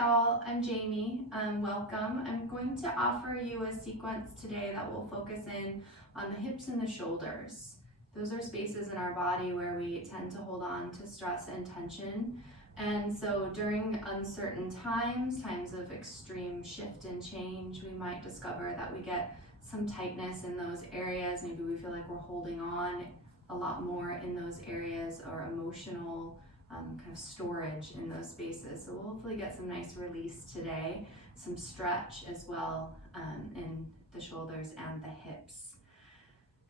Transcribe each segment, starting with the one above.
all, I'm Jamie. Welcome. I'm going to offer you a sequence today that will focus in on the hips and the shoulders. Those are spaces in our body where we tend to hold on to stress and tension. And so during uncertain times of extreme shift and change, we might discover that we get some tightness in those areas. Maybe we feel like we're holding on a lot more in those areas, or emotional kind of storage in those spaces. So we'll hopefully get some nice release today, some stretch as well in the shoulders and the hips.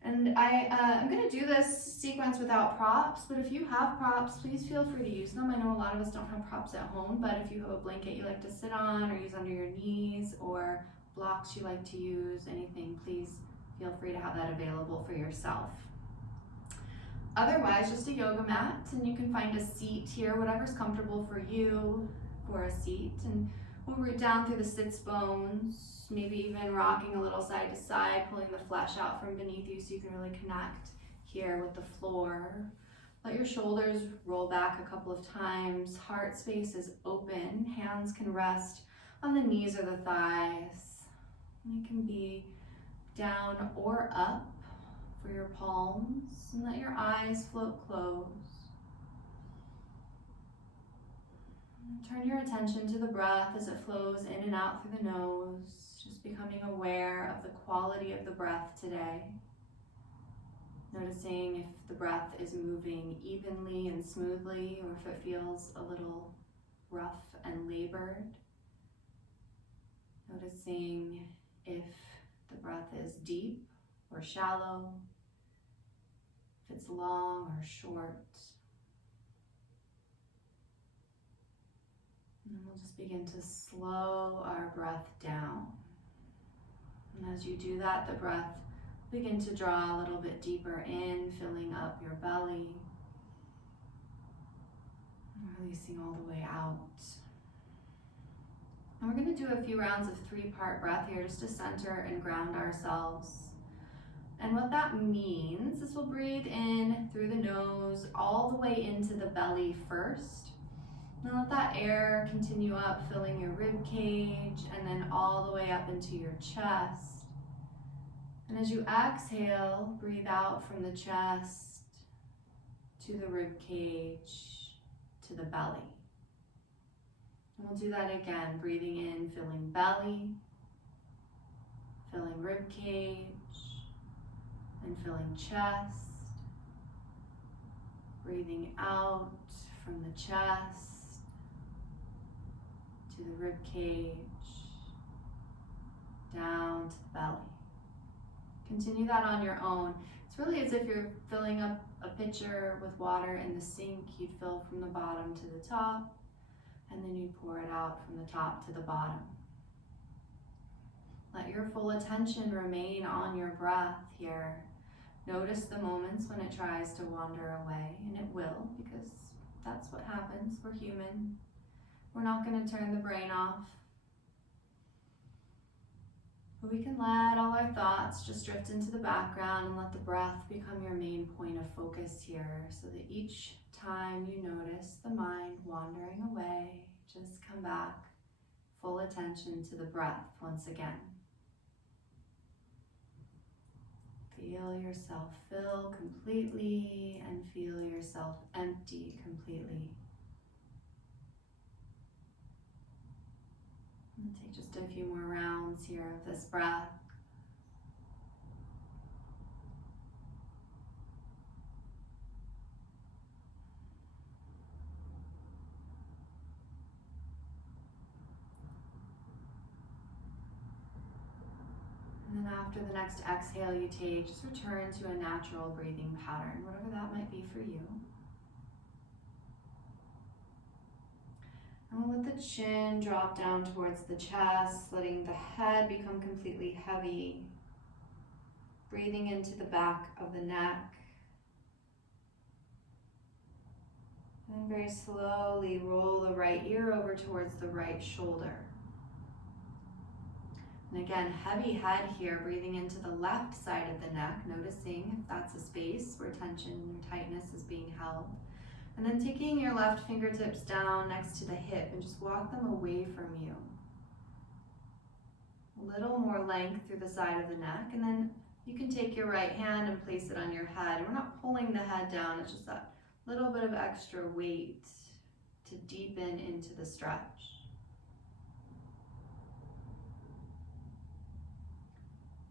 And I'm going to do this sequence without props, but if you have props, please feel free to use them. I know a lot of us don't have props at home, but if you have a blanket you like to sit on or use under your knees, or blocks you like to use, anything, please feel free to have that available for yourself. Otherwise, just a yoga mat, and you can find a seat here, whatever's comfortable for you for a seat. And we'll root down through the sits bones, maybe even rocking a little side to side, pulling the flesh out from beneath you so you can really connect here with the floor. Let your shoulders roll back a couple of times. Heart space is open. Hands can rest on the knees or the thighs. And it can be down or up for your palms, and let your eyes float closed. Turn your attention to the breath as it flows in and out through the nose, just becoming aware of the quality of the breath today. Noticing if the breath is moving evenly and smoothly, or if it feels a little rough and labored. Noticing if the breath is deep or shallow, if it's long or short. And then we'll just begin to slow our breath down. And as you do that, the breath begin to draw a little bit deeper in, filling up your belly, and releasing all the way out. And we're going to do a few rounds of 3-part breath here just to center and ground ourselves. And what that means is we'll breathe in through the nose all the way into the belly first. And let that air continue up, filling your rib cage, and then all the way up into your chest. And as you exhale, breathe out from the chest to the rib cage to the belly. And we'll do that again, breathing in, filling belly, filling rib cage, and filling chest, breathing out from the chest to the rib cage, down to the belly. Continue that on your own. It's really as if you're filling up a pitcher with water in the sink. You'd fill from the bottom to the top, and then you'd pour it out from the top to the bottom. Let your full attention remain on your breath here. Notice the moments when it tries to wander away, and it will, because that's what happens. We're human. We're not going to turn the brain off. But we can let all our thoughts just drift into the background and let the breath become your main point of focus here, so that each time you notice the mind wandering away, just come back, full attention to the breath once again. Feel yourself fill completely and feel yourself empty completely. And take just a few more rounds here of this breath. And then after the next exhale you take, just return to a natural breathing pattern, whatever that might be for you. And we'll let the chin drop down towards the chest, letting the head become completely heavy. Breathing into the back of the neck. And then very slowly roll the right ear over towards the right shoulder. And again, heavy head here, breathing into the left side of the neck, noticing if that's a space where tension or tightness is being held. And then taking your left fingertips down next to the hip and just walk them away from you. A little more length through the side of the neck, and then you can take your right hand and place it on your head. We're not pulling the head down, it's just that little bit of extra weight to deepen into the stretch.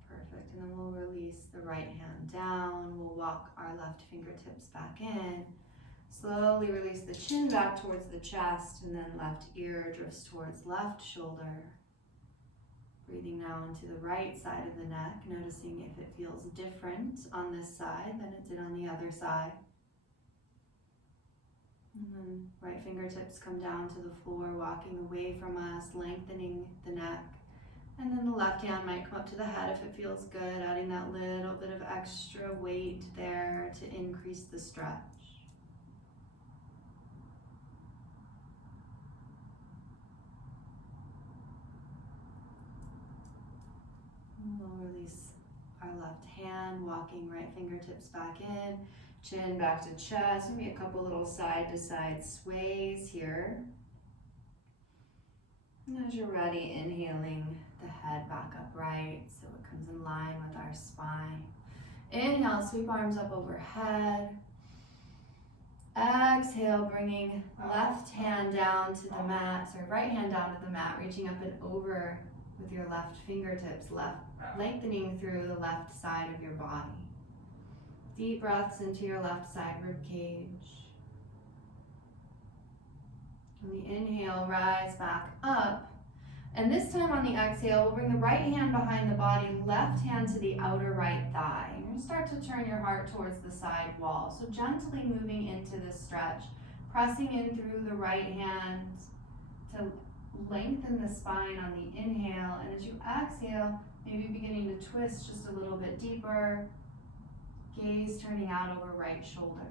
Perfect, and then we'll release the right hand down. We'll walk our left fingertips back in. Slowly release the chin back towards the chest, and then left ear drifts towards left shoulder. Breathing now into the right side of the neck, noticing if it feels different on this side than it did on the other side. And then right fingertips come down to the floor, walking away from us, lengthening the neck. And then the left hand might come up to the head if it feels good, adding that little bit of extra weight there to increase the stretch. We'll release our left hand, walking right fingertips back in, chin back to chest, maybe a couple little side to side sways here. And as you're ready, inhaling the head back upright so it comes in line with our spine. Inhale, sweep arms up overhead. Exhale, bringing left hand down to the mat, right hand down to the mat, reaching up and over with your left fingertips, lengthening through the left side of your body. Deep breaths into your left side rib cage. On the inhale, rise back up. And this time on the exhale, we'll bring the right hand behind the body, left hand to the outer right thigh. You're going to start to turn your heart towards the side wall. So gently moving into this stretch, pressing in through the right hand to lengthen the spine on the inhale. And as you exhale, maybe beginning to twist just a little bit deeper. Gaze turning out over right shoulder.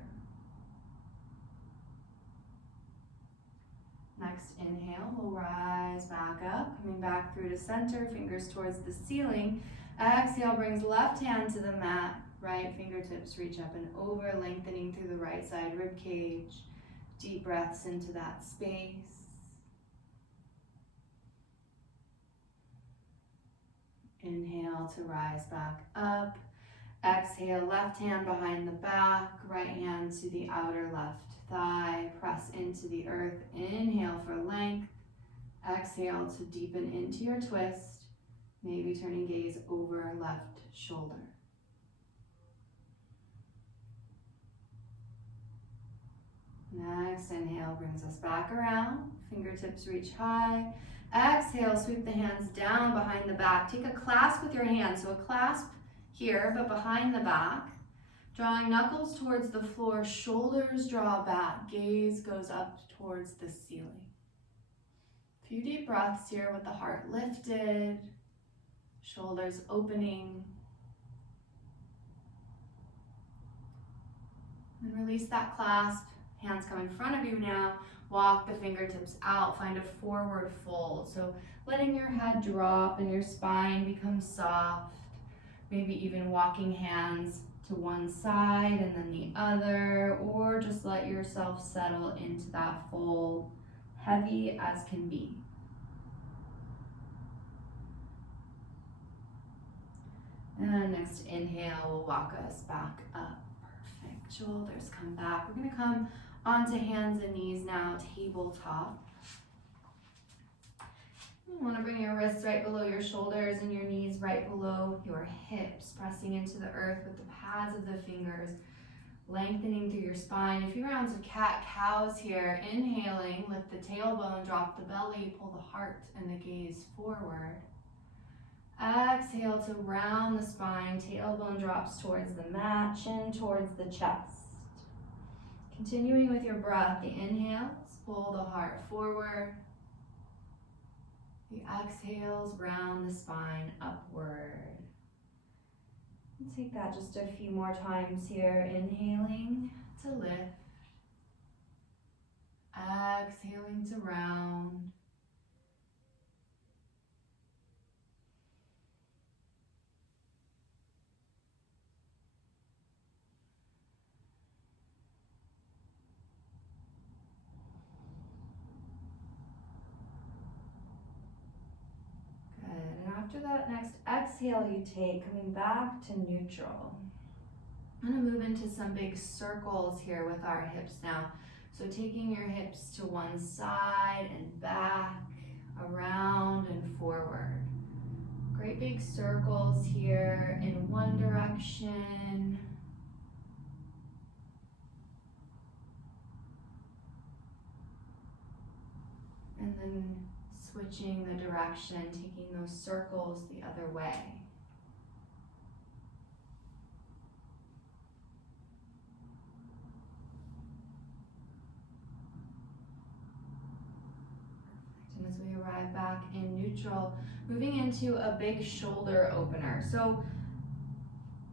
Next inhale, we'll rise back up, coming back through to center, fingers towards the ceiling. Exhale brings left hand to the mat, right fingertips reach up and over, lengthening through the right side rib cage. Deep breaths into that space. Inhale to rise back up. Exhale, left hand behind the back, right hand to the outer left thigh. Press into the earth. Inhale for length. Exhale to deepen into your twist. Maybe turning gaze over left shoulder. Next inhale brings us back around. Fingertips reach high. Exhale, sweep the hands down behind the back. Take a clasp with your hands. So a clasp here, but behind the back. Drawing knuckles towards the floor, shoulders draw back, gaze goes up towards the ceiling. A few deep breaths here with the heart lifted, shoulders opening. And release that clasp, hands come in front of you now. Walk the fingertips out, find a forward fold. So letting your head drop and your spine become soft. Maybe even walking hands to one side and then the other, or just let yourself settle into that fold, heavy as can be. And next inhale will walk us back up. Perfect. Shoulders come back. We're going to come onto hands and knees now, tabletop. You want to bring your wrists right below your shoulders and your knees right below your hips, pressing into the earth with the pads of the fingers, lengthening through your spine. A few rounds of cat-cows here. Inhaling, lift the tailbone, drop the belly, pull the heart and the gaze forward. Exhale to round the spine, tailbone drops towards the mat, chin towards the chest. Continuing with your breath, the inhales, pull the heart forward. The exhales, round the spine upward. And take that just a few more times here. Inhaling to lift. Exhaling to round. that next exhale you take, coming back to neutral. I'm gonna move into some big circles here with our hips now. So taking your hips to one side and back, around and forward. Great big circles here in one direction. And then switching the direction, taking those circles the other way. And as we arrive back in neutral, moving into a big shoulder opener. So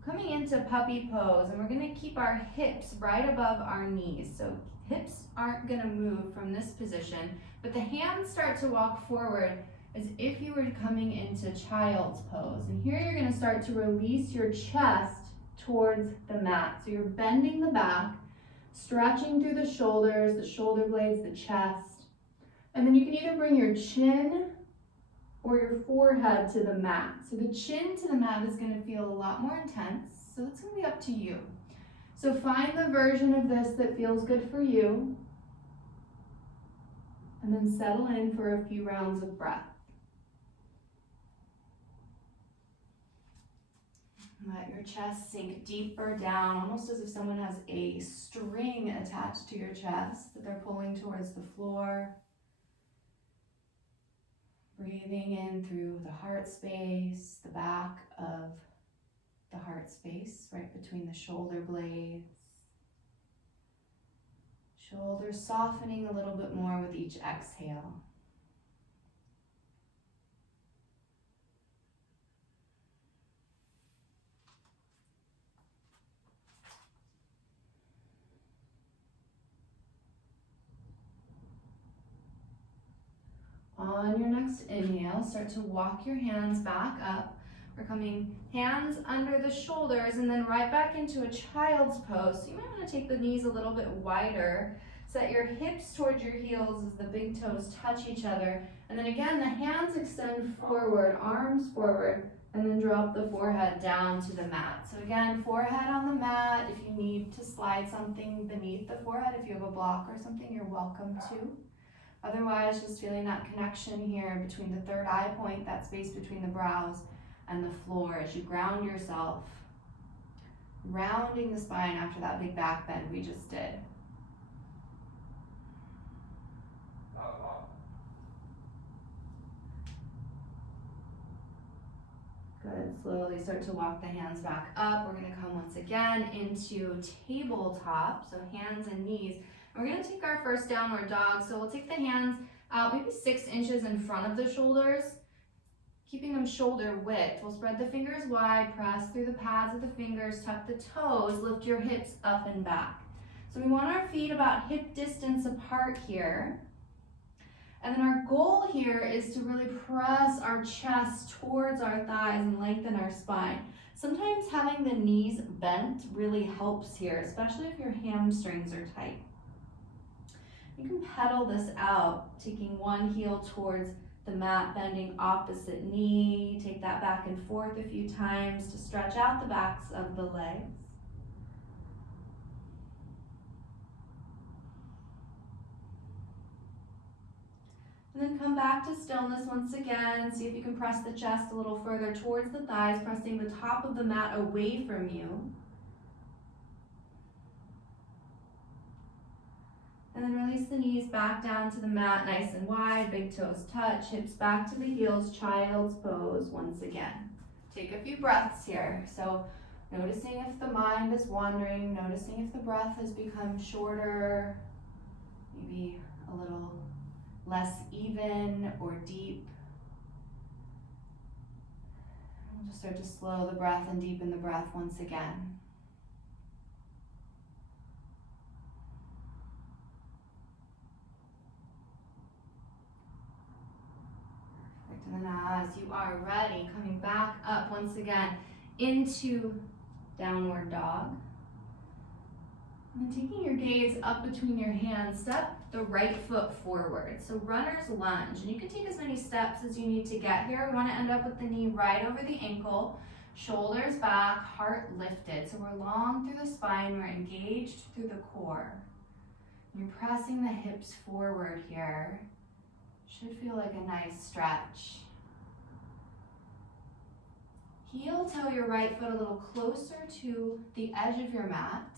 coming into puppy pose, and we're gonna keep our hips right above our knees. So hips aren't gonna move from this position, but the hands start to walk forward as if you were coming into child's pose. And here you're gonna start to release your chest towards the mat. So you're bending the back, stretching through the shoulders, the shoulder blades, the chest. And then you can either bring your chin or your forehead to the mat. So the chin to the mat is gonna feel a lot more intense, so it's gonna be up to you. So find the version of this that feels good for you, and then settle in for a few rounds of breath. Let your chest sink deeper down, almost as if someone has a string attached to your chest that they're pulling towards the floor. Breathing in through the heart space, the back of the heart space, right between the shoulder blades. Shoulders softening a little bit more with each exhale. On your next inhale, start to walk your hands back up. We're coming hands under the shoulders and then right back into a child's pose. So you might want to take the knees a little bit wider. Set your hips towards your heels as the big toes touch each other. And then again, the hands extend forward, arms forward, and then drop the forehead down to the mat. So again, forehead on the mat. If you need to slide something beneath the forehead, if you have a block or something, you're welcome to. Otherwise, just feeling that connection here between the third eye point, that space between the brows and the floor as you ground yourself, rounding the spine after that big back bend we just did. Good, slowly start to walk the hands back up. We're gonna come once again into tabletop, so hands and knees. We're gonna take our first downward dog, so we'll take the hands out maybe 6 inches in front of the shoulders, keeping them shoulder width. We'll spread the fingers wide, press through the pads of the fingers, tuck the toes, lift your hips up and back. So we want our feet about hip distance apart here. And then our goal here is to really press our chest towards our thighs and lengthen our spine. Sometimes having the knees bent really helps here, especially if your hamstrings are tight. You can pedal this out, taking one heel towards the mat, bending opposite knee. Take that back and forth a few times to stretch out the backs of the legs. And then come back to stillness once again. See if you can press the chest a little further towards the thighs, pressing the top of the mat away from you. And then release the knees back down to the mat, nice and wide, big toes touch, hips back to the heels, child's pose once again. Take a few breaths here. So noticing if the mind is wandering, noticing if the breath has become shorter, maybe a little less even or deep. We'll just start to slow the breath and deepen the breath once again. And then as you are ready, coming back up once again into downward dog. And then taking your gaze up between your hands, step the right foot forward. So runner's lunge, and you can take as many steps as you need to get here. We want to end up with the knee right over the ankle, shoulders back, heart lifted. So we're long through the spine, we're engaged through the core. You're pressing the hips forward here. Should feel like a nice stretch. Heel toe your right foot a little closer to the edge of your mat.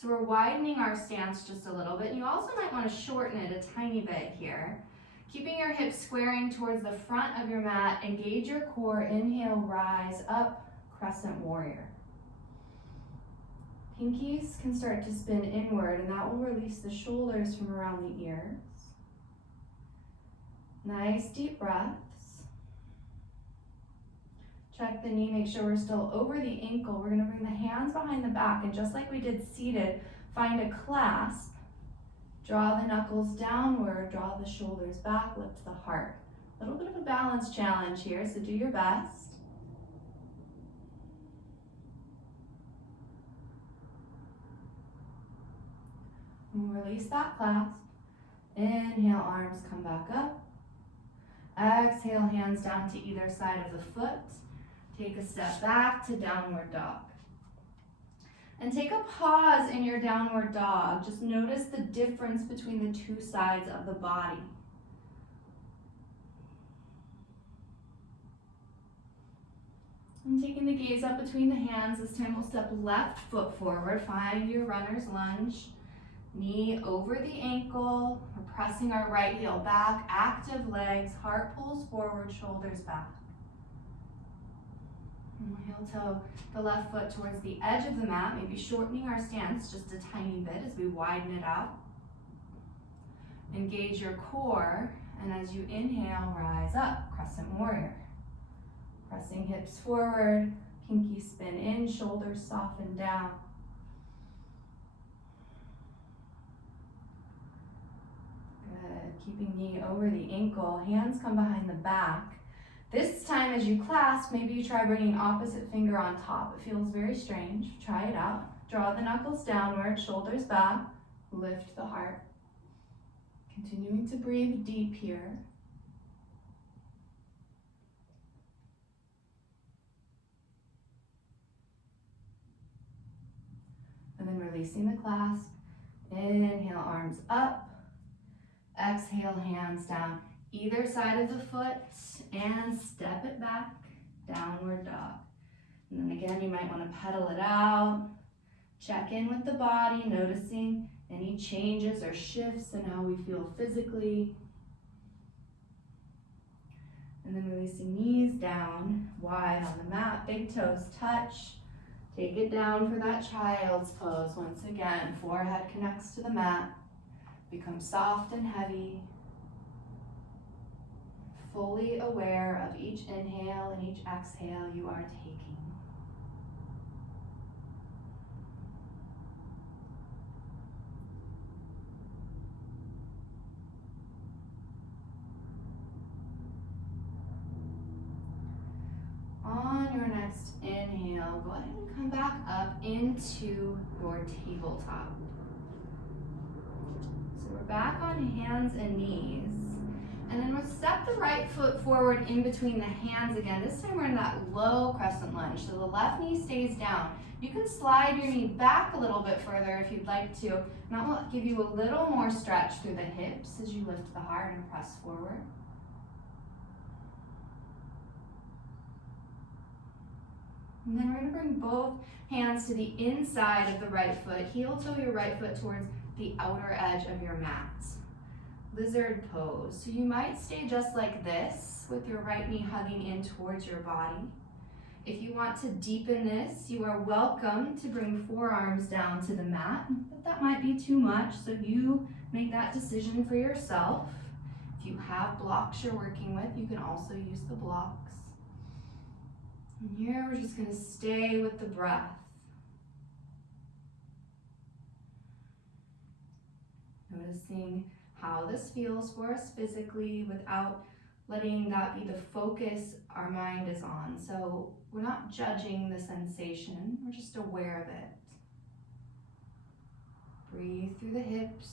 So we're widening our stance just a little bit. You also might want to shorten it a tiny bit here. Keeping your hips squaring towards the front of your mat. Engage your core. Inhale, rise up, crescent warrior. Pinkies can start to spin inward, and that will release the shoulders from around the ears. Nice deep breaths. Check the knee, make sure we're still over the ankle. We're going to bring the hands behind the back, and just like we did seated, find a clasp. Draw the knuckles downward, draw the shoulders back, lift the heart. A little bit of a balance challenge here, so do your best. And release that clasp. Inhale, arms come back up. Exhale, hands down to either side of the foot. Take a step back to downward dog. And take a pause in your downward dog. Just notice the difference between the two sides of the body. And taking the gaze up between the hands, this time we'll step left foot forward. Find your runner's lunge. Knee over the ankle. We're pressing our right heel back. Active legs. Heart pulls forward, shoulders back. And we'll heel toe the left foot towards the edge of the mat, maybe shortening our stance just a tiny bit as we widen it out. Engage your core, and as you inhale, rise up, crescent warrior. Pressing hips forward, pinky spin in, shoulders soften down. Good, keeping knee over the ankle, hands come behind the back. This time as you clasp, maybe you try bringing opposite finger on top. It feels very strange. Try it out. Draw the knuckles downward, shoulders back, lift the heart. Continuing to breathe deep here. And then releasing the clasp. Inhale, arms up. Exhale, hands down either side of the foot, and step it back, downward dog. And then again, you might want to pedal it out. Check in with the body, noticing any changes or shifts in how we feel physically. And then releasing knees down, wide on the mat, big toes touch. Take it down for that child's pose. Once again, forehead connects to the mat. Become soft and heavy. Fully aware of each inhale and each exhale you are taking. On your next inhale, go ahead and come back up into your tabletop. So we're back on hands and knees. And then we'll step the right foot forward in between the hands again. This time we're in that low crescent lunge. So the left knee stays down. You can slide your knee back a little bit further if you'd like to. And that will give you a little more stretch through the hips as you lift the heart and press forward. And then we're going to bring both hands to the inside of the right foot. Heel toe your right foot towards the outer edge of your mat. Lizard pose. So you might stay just like this with your right knee hugging in towards your body. If you want to deepen this, you are welcome to bring forearms down to the mat, but that might be too much, so you make that decision for yourself. If you have blocks you're working with, you can also use the blocks. And here we're just going to stay with the breath. Noticing how this feels for us physically without letting that be the focus our mind is on. So we're not judging the sensation, we're just aware of it. Breathe through the hips.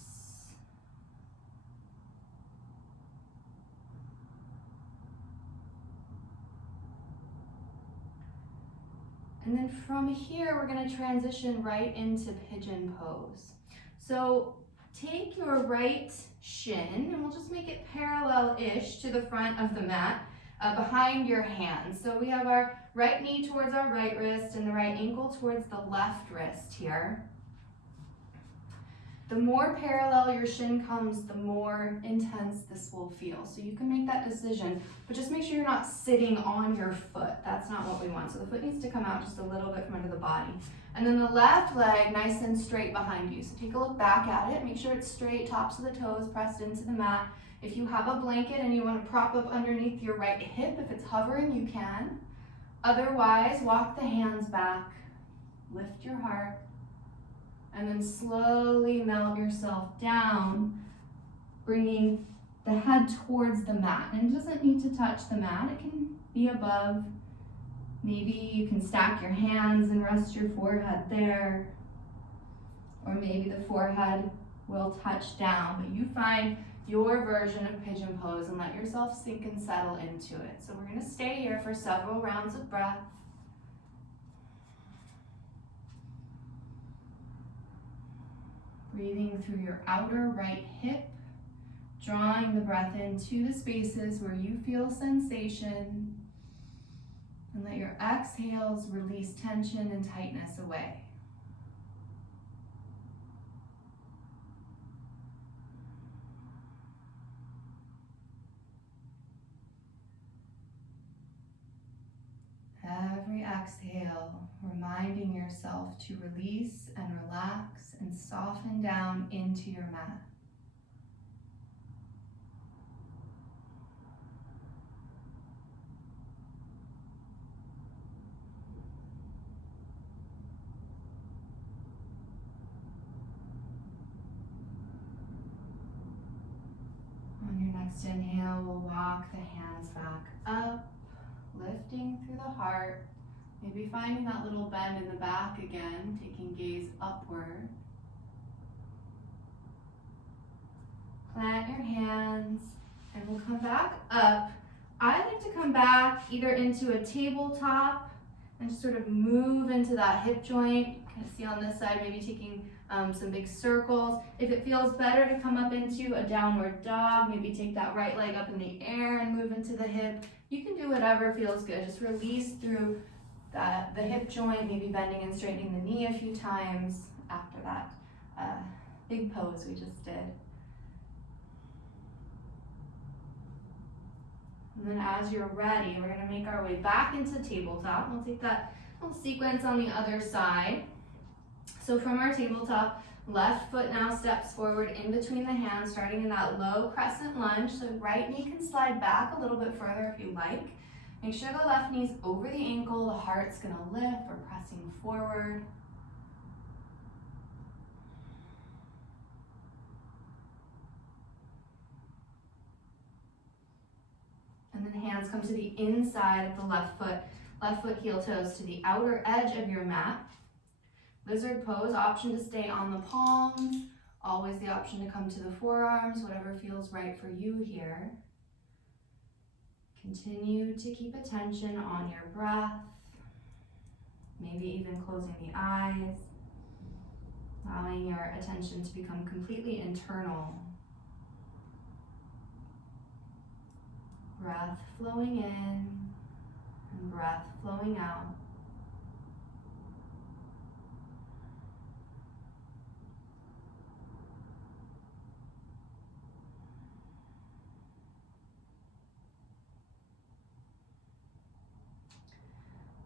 And then from here, we're gonna transition right into pigeon pose. So take your right shin, and we'll just make it parallel-ish to the front of the mat, behind your hands. So we have our right knee towards our right wrist and the right ankle towards the left wrist here. The more parallel your shin comes, the more intense this will feel. So you can make that decision, but just make sure you're not sitting on your foot. That's not what we want. So the foot needs to come out just a little bit from under the body. And then the left leg nice and straight behind you. So take a look back at it. Make sure it's straight, tops of the toes pressed into the mat. If you have a blanket and you want to prop up underneath your right hip, if it's hovering, you can. Otherwise, walk the hands back, lift your heart, and then slowly melt yourself down, bringing the head towards the mat. And it doesn't need to touch the mat, it can be above. Maybe you can stack your hands and rest your forehead there, or maybe the forehead will touch down, but you find your version of pigeon pose and let yourself sink and settle into it. So we're gonna stay here for several rounds of breath. Breathing through your outer right hip, drawing the breath into the spaces where you feel sensation, and let your exhales release tension and tightness away. Every exhale, reminding yourself to release and relax and soften down into your mat. On your next inhale, we'll walk the hands back up, lifting through the heart, maybe finding that little bend in the back again, taking gaze upward. Plant your hands, and we'll come back up. I like to come back either into a tabletop and just sort of move into that hip joint. You can see on this side, maybe taking some big circles. If it feels better to come up into a downward dog, maybe take that right leg up in the air and move into the hip. You can do whatever feels good. Just release through the hip joint, maybe bending and straightening the knee a few times after that big pose we just did. And then as you're ready, we're gonna make our way back into tabletop. We'll take that little sequence on the other side. So from our tabletop, left foot now steps forward in between the hands, starting in that low crescent lunge. So right knee can slide back a little bit further if you like. Make sure the left knee's over the ankle, the heart's gonna lift, we're pressing forward. And then hands come to the inside of the left foot heel toes to the outer edge of your mat. Lizard pose, option to stay on the palms, always the option to come to the forearms, whatever feels right for you here. Continue to keep attention on your breath, maybe even closing the eyes, allowing your attention to become completely internal. Breath flowing in and breath flowing out.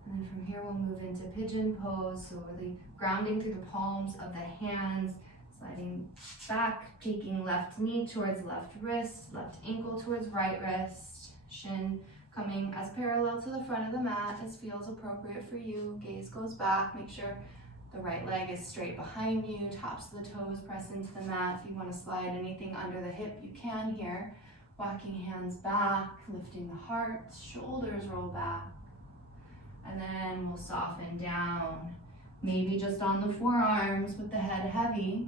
And then from here we'll move into pigeon pose, so really grounding through the palms of the hands, sliding back, taking left knee towards left wrist, left ankle towards right wrist, shin coming as parallel to the front of the mat as feels appropriate for you. Gaze goes back, make sure the right leg is straight behind you, tops of the toes press into the mat. If you want to slide anything under the hip, you can here. Walking hands back, lifting the heart, shoulders roll back. And then we'll soften down, maybe just on the forearms with the head heavy.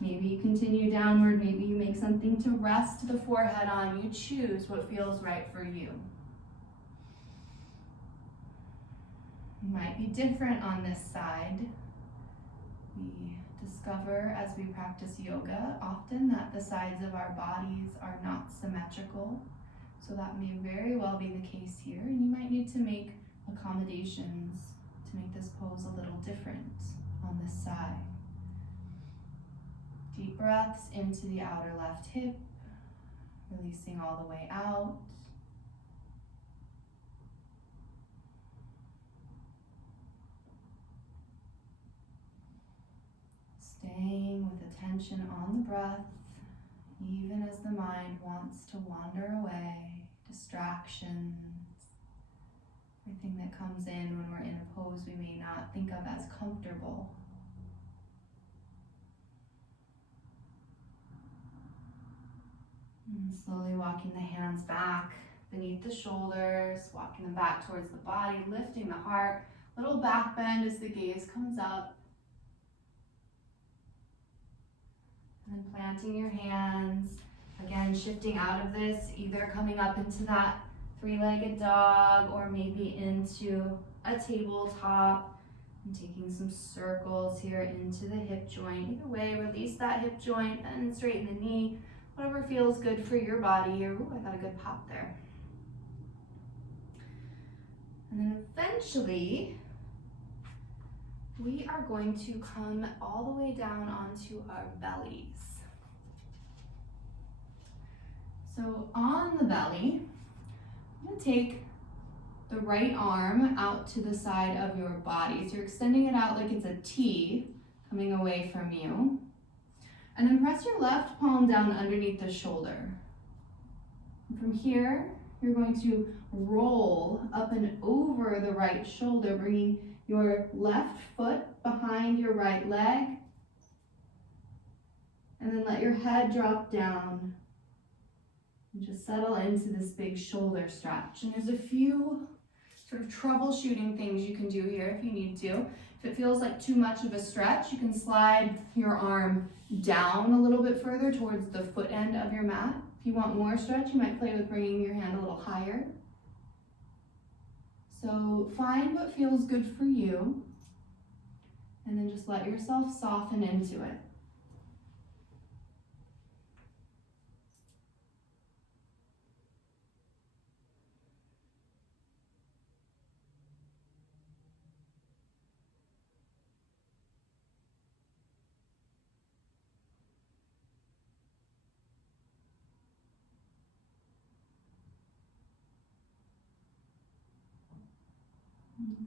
Maybe you continue downward, maybe you make something to rest the forehead on. You choose what feels right for you. Might be different on this side. We discover as we practice yoga often that the sides of our bodies are not symmetrical. So that may very well be the case here, and you might need to make accommodations to make this pose a little different on this side. Deep breaths into the outer left hip, releasing all the way out. Staying with attention on the breath, even as the mind wants to wander away, distractions, everything that comes in when we're in a pose we may not think of as comfortable. And slowly walking the hands back beneath the shoulders, walking them back towards the body, lifting the heart, little back bend as the gaze comes up. And then planting your hands, again shifting out of this, either coming up into that three-legged dog or maybe into a tabletop, and taking some circles here into the hip joint. Either way, release that hip joint, then straighten the knee, whatever feels good for your body here. Ooh, I got a good pop there. And then eventually, we are going to come all the way down onto our bellies. So on the belly, I'm going to take the right arm out to the side of your body. So you're extending it out like it's a T coming away from you. And then press your left palm down underneath the shoulder. And from here, you're going to roll up and over the right shoulder, bringing your left foot behind your right leg. And then let your head drop down. And just settle into this big shoulder stretch. And there's a few sort of troubleshooting things you can do here if you need to. If it feels like too much of a stretch, you can slide your arm down a little bit further towards the foot end of your mat. If you want more stretch, you might play with bringing your hand a little higher. So find what feels good for you, and then just let yourself soften into it.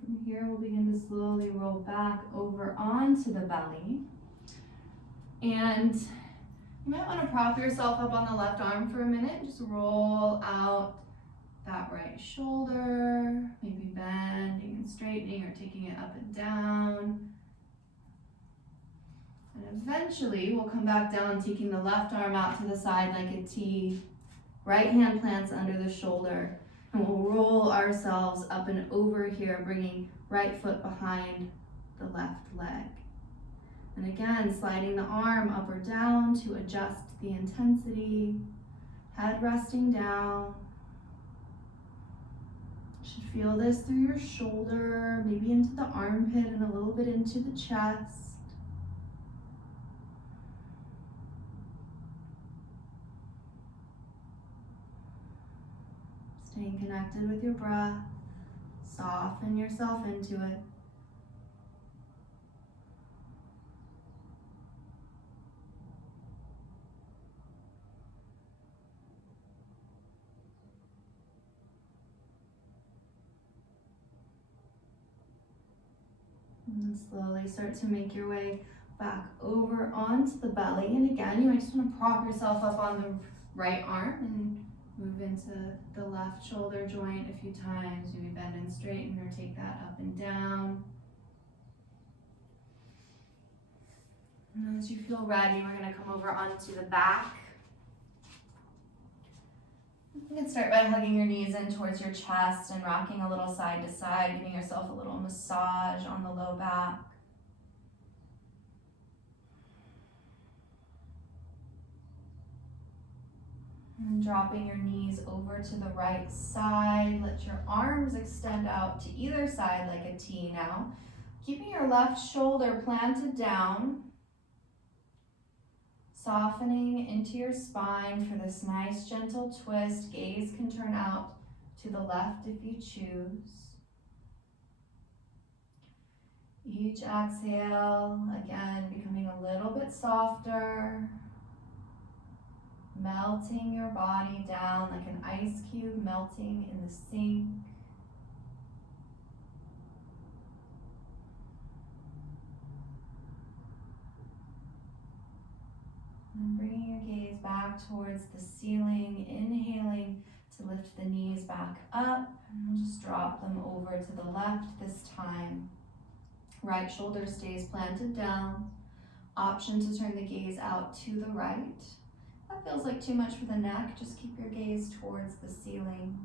From here, we'll begin to slowly roll back over onto the belly. And you might want to prop yourself up on the left arm for a minute. Just roll out that right shoulder, maybe bending and straightening or taking it up and down. And eventually, we'll come back down, taking the left arm out to the side like a T. Right hand plants under the shoulder. And we'll roll ourselves up and over here, bringing right foot behind the left leg. And again, sliding the arm up or down to adjust the intensity. Head resting down. You should feel this through your shoulder, maybe into the armpit and a little bit into the chest. Staying connected with your breath, soften yourself into it. And slowly start to make your way back over onto the belly. And again, you might just want to prop yourself up on the right arm and move into the left shoulder joint a few times. Maybe bend and straighten or take that up and down. And as you feel ready, we're going to come over onto the back. You can start by hugging your knees in towards your chest and rocking a little side to side, giving yourself a little massage on the low back. And dropping your knees over to the right side. Let your arms extend out to either side like a T now. Keeping your left shoulder planted down. Softening into your spine for this nice gentle twist. Gaze can turn out to the left if you choose. Each exhale, again, becoming a little bit softer. Melting your body down like an ice cube melting in the sink. And bringing your gaze back towards the ceiling, inhaling to lift the knees back up. And we'll just drop them over to the left this time. Right shoulder stays planted down. Option to turn the gaze out to the right. That feels like too much for the neck. Just keep your gaze towards the ceiling.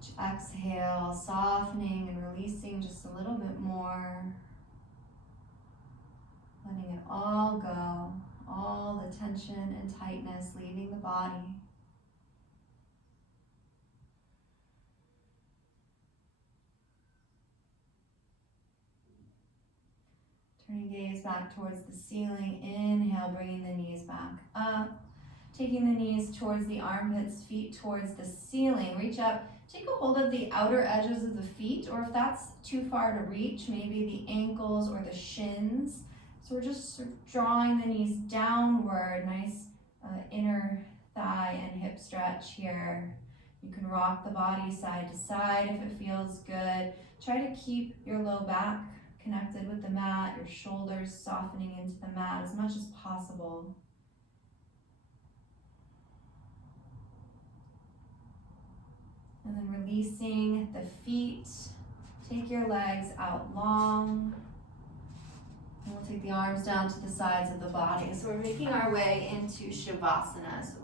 Each exhale, softening and releasing just a little bit more. Letting it all go, all the tension and tightness leaving the body. Turning gaze back towards the ceiling. Inhale, bringing the knees back up. Taking the knees towards the armpits, feet towards the ceiling. Reach up, take a hold of the outer edges of the feet, or if that's too far to reach, maybe the ankles or the shins. So we're just sort of drawing the knees downward. Nice inner thigh and hip stretch here. You can rock the body side to side if it feels good. Try to keep your low back connected with the mat, your shoulders softening into the mat as much as possible. And then releasing the feet. Take your legs out long. And we'll take the arms down to the sides of the body. So we're making our way into Shavasana. So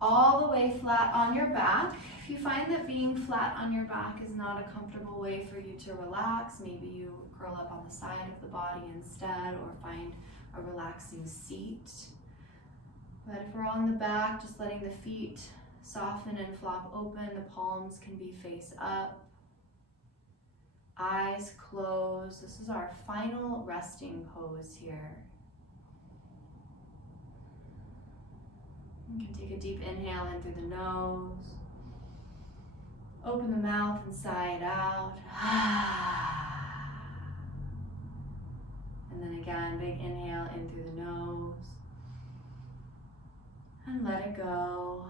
all the way flat on your back. If you find that being flat on your back is not a comfortable way for you to relax, maybe you curl up on the side of the body instead, or find a relaxing seat. But if we're on the back, just letting the feet soften and flop open. The palms can be face up. Eyes closed. This is our final resting pose here. You can take a deep inhale in through the nose. Open the mouth and sigh it out. And then again, big inhale in through the nose. And let it go.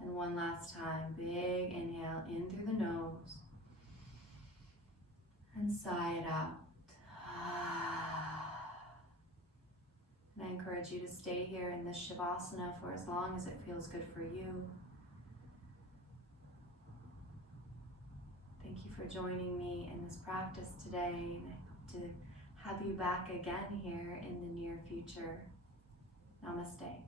And one last time, big inhale in through the nose. And sigh it out. And I encourage you to stay here in this Shavasana for as long as it feels good for you. Thank you for joining me in this practice today, and I hope to have you back again here in the near future. Namaste.